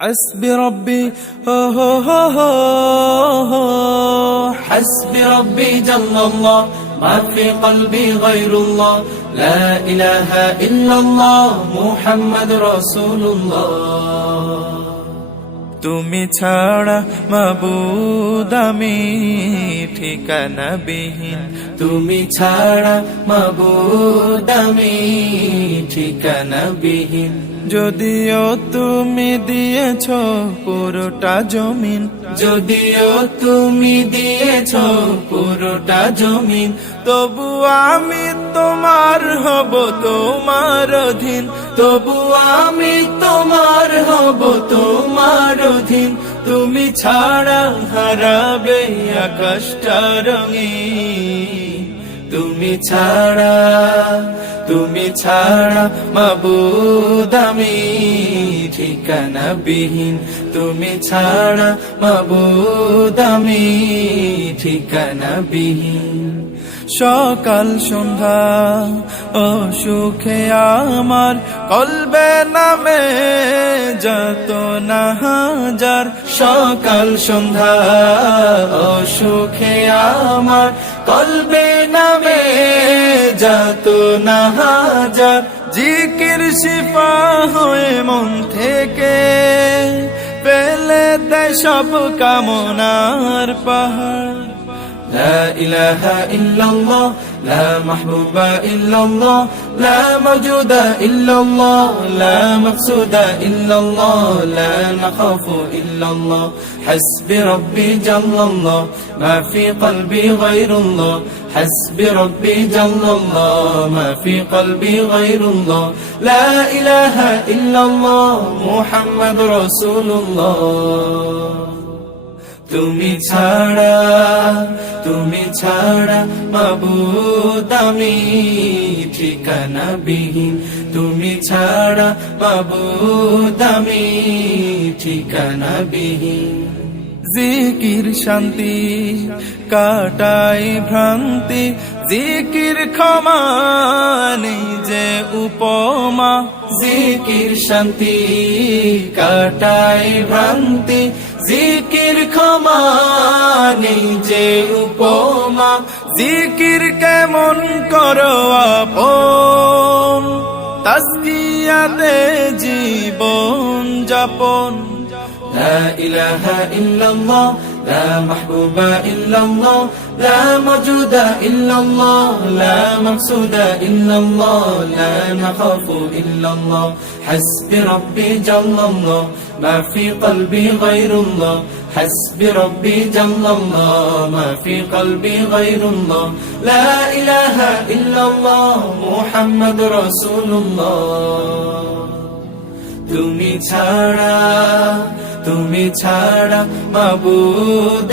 حسبي ربي حسبي ربي جل الله ما في قلبي غير الله لا إله إلا الله محمد رسول الله তুমি ছাড়া মাবুদ আমি ঠিকানা বিহীন তুমি ছাড়া মাবুদ আমি ঠিকানা বিহীন যদিও তুমি দিয়েছ পুরোটা জমিন যদিও তুমি দিয়েছ পুরোটা জমিন তবু আমি তোমার হব তোমার অধীন তবু আমি তোমার হব তোমার অধীন তুমি ছাড়া হারাবে আকাশটা রঙিন তুমি ছাড়া মাবুদ আমি ঠিকানা বিহীন তুমি ছাড়া মাবুদ আমি ঠিকানা বিহীন সকাল সন্ধ্যা ও সুখে আমার কলবে নামে যত না হাজার সকাল সন্ধ্যা ও সুখে আমার কলবে নামে যত না হাজার জিকির শিফা হয়ে মন থেকে পেলে দেয় সব কামনার পাহাড় لا إله إلا الله لا محبوب إلا الله لا موجود إلا الله لا مقصود إلا الله لا نخاف إلا الله حسبي ربي جل الله ما في قلبي غير الله حسبي ربي جل الله ما في قلبي غير الله لا إله إلا الله محمد رسول الله তুমি ছাড়া মাবুদ আমি ঠিকানা বিহীন তুমি ছাড়া মাবুদ আমি ঠিকানা বিহীন জিকির শান্তি কাটাই ভ্রান্তি জিকির ক্ষমা নেই যে উপমা জিকির শান্তি কাটাই ভ্রান্তি জিকির ক্ষমা নেই যে উপমা জিকির কেমন করো আপন তাজকিয়াতে জীবন যাপন لا إله إلا الله لا محبوب إلا الله لا موجود إلا الله لا مقصود إلا الله لا نخاف إلا الله حسبي ربي جل الله ما في قلبي غير الله حسبي ربي جل الله ما في قلبي غير الله لا إله إلا الله محمد رسول الله তুমি ছাড়া মাবুদ